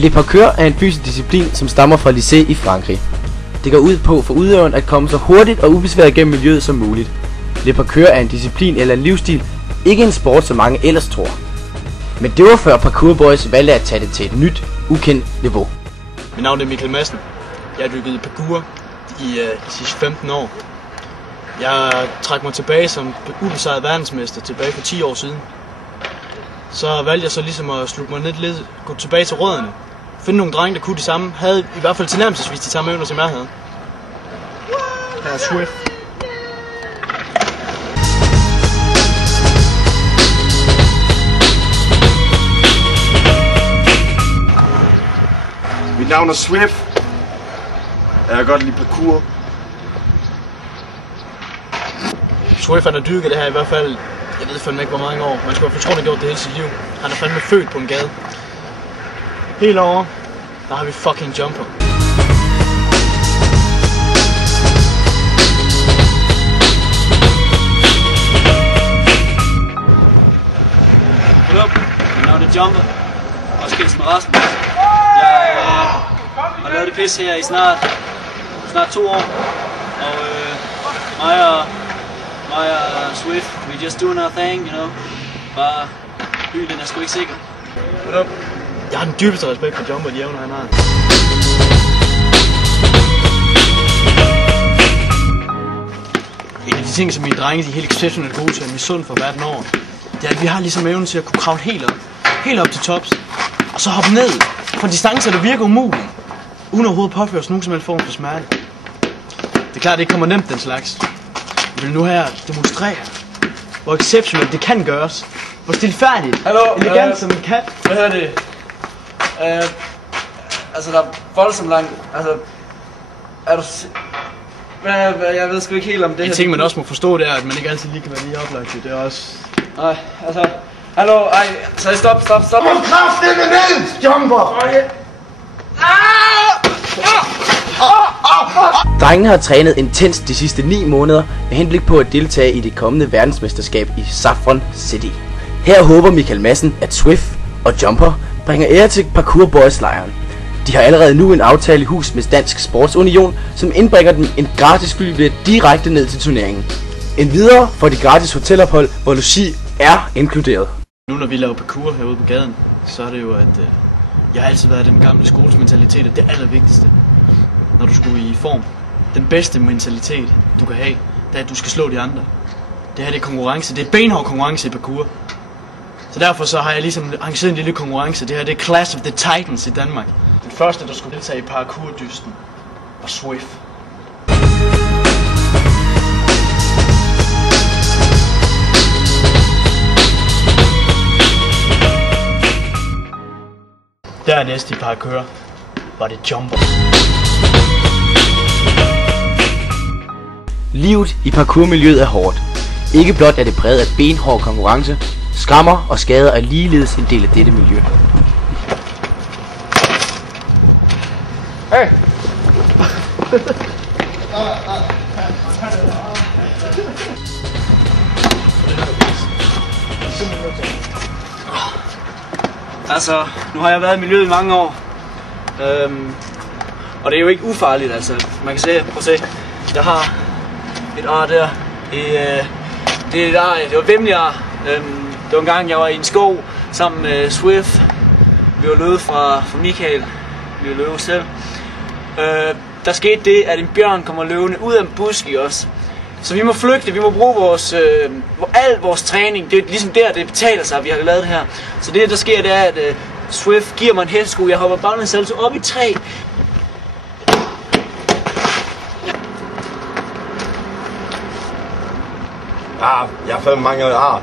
Le parkour er en fysisk disciplin, som stammer fra Lycée i Frankrig. Det går ud på for udøveren at komme så hurtigt og ubesværet gennem miljøet som muligt. Le parkour er en disciplin eller en livsstil, ikke en sport, som mange ellers tror. Men det var før Parkour Boys valgte at tage det til et nyt, ukendt niveau. Mit navn er Michael Madsen. Jeg har dykket i parkour i de sidste 15 år. Jeg trak mig tilbage som ubesejret verdensmester tilbage for 10 år siden. Så valgte jeg så ligesom at slutte mig lidt, gå tilbage til rødderne. Finde nogle drenge, der kunne det samme, havde i hvert fald tilnærmelsesvis de samme evner, som jeg havde. Her er Swift. Mit navn er Swift. Jeg kan godt lide parkour. Swift han har dyrket det her i hvert fald, jeg ved fandme ikke hvor mange år. Man skulle i hvert fald tro, han har gjort det hele sit liv. Han er fandme født på en gade. Helt over, der har vi fucking Jumper. Hvad up? Mit navn er Jumper. Også kendt som Rasmus. Jeg har lavet det pis her i snart 2 år. Og mig og Swift, we just doing our thing, you know. Bare byen er sgu ikke sikker. Hvad up? Jeg har den dybeste respekt for Jumper, de evner han har. En af de ting, som mine drenge er helt exceptionelt gode til, at misund for verden over, det er, at vi har ligesom evnen til at kunne kravle helt op til tops, og så hoppe ned fra distancer, der virker umuligt, uden overhovedet påføre nogen som helst form for smerte. Det er klart, det ikke kommer nemt, den slags. Vi vil nu her demonstrere, hvor exceptionelt det kan gøres, hvor stilfærdigt, elegant som en kat. Hvad hedder det? Altså, der er voldsomt langt. Altså, er du... Jeg ved sgu ikke helt om det her. En ting, man også må forstå, det er, at man ikke altid lige kan være lige oplagt. Det er også... Nej, altså... Hallo, ej, så stop. Hold kraftigt ned, Jumper! Drengene har trænet intenst de sidste 9 måneder med henblik på at deltage i det kommende verdensmesterskab i Saffron City. Her håber Michael Madsen, at Swift og Jumper bringer ære til Parkour Boys lejren. De har allerede nu en aftale i hus med Dansk Sportsunion, som indbringer dem en gratis flybillet direkte ned til turneringen. Endvidere får de gratis hotelophold, hvor logi er inkluderet. Nu når vi laver parkour herude på gaden, så er det jo, at jeg har altid været den gamle skolesmentalitet, og det allervigtigste, når du skulle i form. Den bedste mentalitet, du kan have, det er, at du skal slå de andre. Det her det er konkurrence, det er benhård konkurrence i parkour. Så derfor så har jeg ligesom arrangeret en lille konkurrence. Det her det er Clash of the Titans i Danmark. Den første, der skulle deltage i parkourdysten, var Swift. Dernæst i parkour var det Jumper. Livet i parkourmiljøet er hårdt. Ikke blot er det præget af benhård konkurrence, skrammer og skader er ligeledes en del af dette miljø. Hey! Altså, nu har jeg været i miljøet i mange år. Og det er jo ikke ufarligt, altså. Man kan se, prøv at se, jeg har et ar der. Det er et ar, det var et vemmeligt ar. Det var en gang, jeg var i en skov sammen med Swift. Vi var løbet fra Michael. Vi var løbet selv. Der skete det, at en bjørn kommer løbende ud af en busk i os. Så vi må flygte, vi må bruge al vores træning. Det er ligesom der, det betaler sig, at vi har lavet det her. Så det, der sker, det er, at Swift giver mig en hestesko. Jeg hopper bare en salto op i træ. Jeg har fandme mange ar.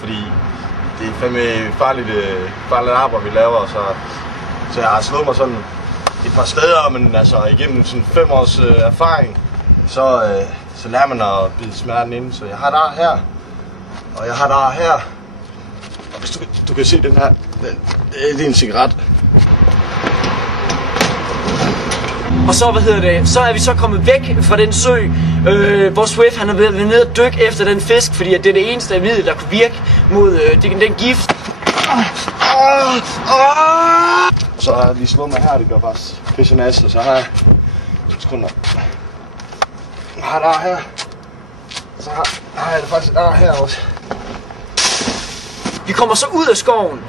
Fordi det er fandme farligt arbejde, vi laver. Så jeg har slået mig sådan et par steder, men altså igennem sådan 5 års erfaring, så lærer man at bide smerten ind. Så jeg har et ar her, og jeg har et ar her. Og hvis du kan se den her, det er en cigaret. Og så, så er vi så kommet væk fra den sø, hvor Swift han er ved ned og dykke efter den fisk, fordi at det er det eneste middel, der kunne virke mod den gift. Så har jeg lige slået mig her, det gør faktisk pisse nas, og så har jeg... Sekunder. Jeg har et ar her. Så har jeg det faktisk et ar her også. Vi kommer så ud af skoven,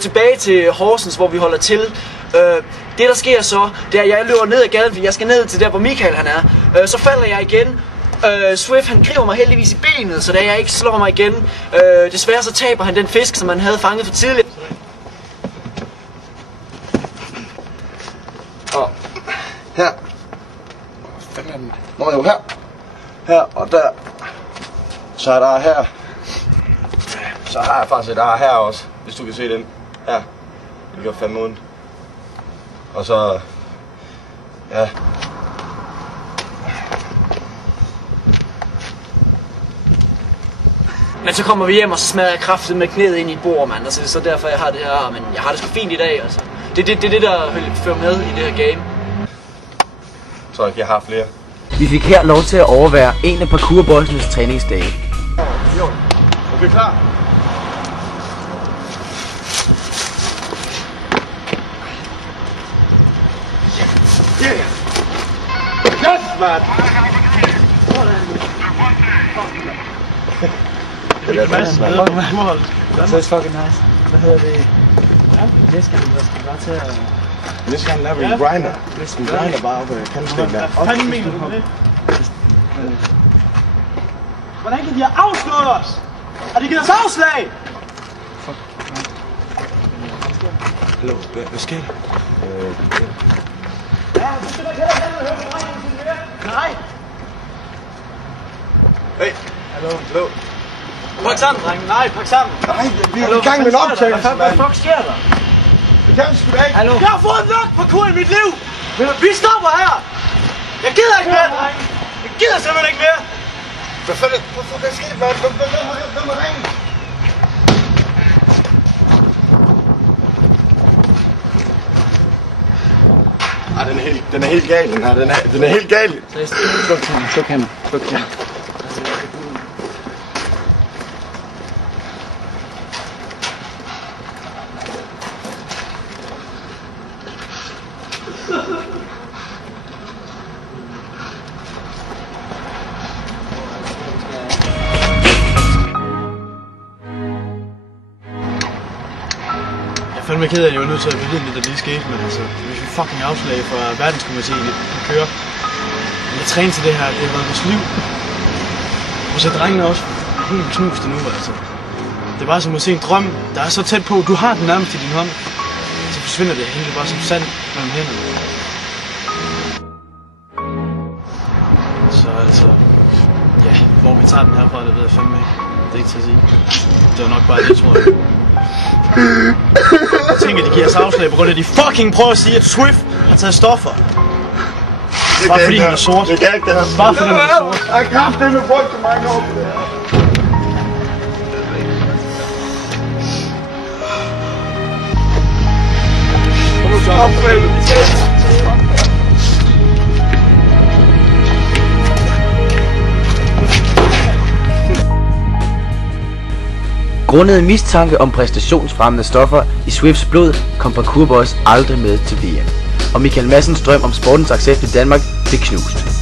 tilbage til Horsens, hvor vi holder til. Det der sker så, det er, at jeg løber ned ad gaden, fordi jeg skal ned til der, hvor Michael han er. Så falder jeg igen. Swift han griber mig heldigvis i benet, så da jeg ikke slår mig igen. Desværre så taber han den fisk, som han havde fanget for tidligt. Og her. Hvor fanden er den? Nå jo, her. Her og der. Så er der her. Så har jeg faktisk et ar her også, hvis du kan se den. Her. Det gør fandme ondt. Og så... Ja. Men så kommer vi hjem, og så smadrer jeg kraftigt med knæet ind i et bord, mand. Altså, det er så derfor, jeg har det her. Men jeg har det sgu fint i dag, altså. Det er det, der fører med i det her game. Så jeg har flere. Vi fik her lov til at overvære en af parkourboysens træningsdage. Jo. Okay, klar? Yeah! Yes, man! Det er Mads, med på parkourhold. Så er det fucking nice. Hvad hedder det? Ja, næste gang, der skal vi bare til at... Næste gang laver vi en grinder. En grinder bare op ad kantstenen der. Hvad fanden mener du med det? Hvordan kan de have afslået os? Har de givet os afslag? Hallo, hvad sker der? Ja, du skal da ikke heller høre på mig. Nej. Hey, hallo. Pak sammen, drenge. Nej, pak sammen. Nej, vi er i gang med en optagelse, Hvad mand. fuck sker der? Det kan vi sgu da ikke. Hallo? Jeg har fået nok parkour i mit liv. Vi stopper her. Jeg gider ikke mere, drenge. Jeg gider simpelthen ikke mere. Hvad fanden? Hvad sker der, mand? Hvem er ringen? Ej, den er helt gal, den her. Den er helt gal. Sluk hænder. Jeg er fandme ked af, at jeg var nødt til at bevidne det, der lige skete, men altså, vi fik fucking afslag fra verdenskomiteen på køre. Men jeg træner til det her, det har været vores liv. Og så drengene også helt knuste nu, altså. Det er bare som at se en drøm, der er så tæt på, du har den nærmest i din hånd. Så forsvinder det helt bare som sand mellem hænderne. Så altså, ja, hvor vi tager den herfra, det ved jeg fandme ikke. Det er ikke til at sige. Det var nok bare det, tror jeg. Jeg tænker, de giver os afslag på grund af, at de fucking prøver at sige, at Swift har taget stoffer. Bare fordi han er sort. Det kan ikke, det her. Bare fordi han er sort. Jeg har kraftedeme brugt så mange år på det her. Grundet en mistanke om præstationsfremmende stoffer i Swifts blod, kom Parkour Boys aldrig med til VM. Og Michael Madsens drøm om sportens accept i Danmark blev knust.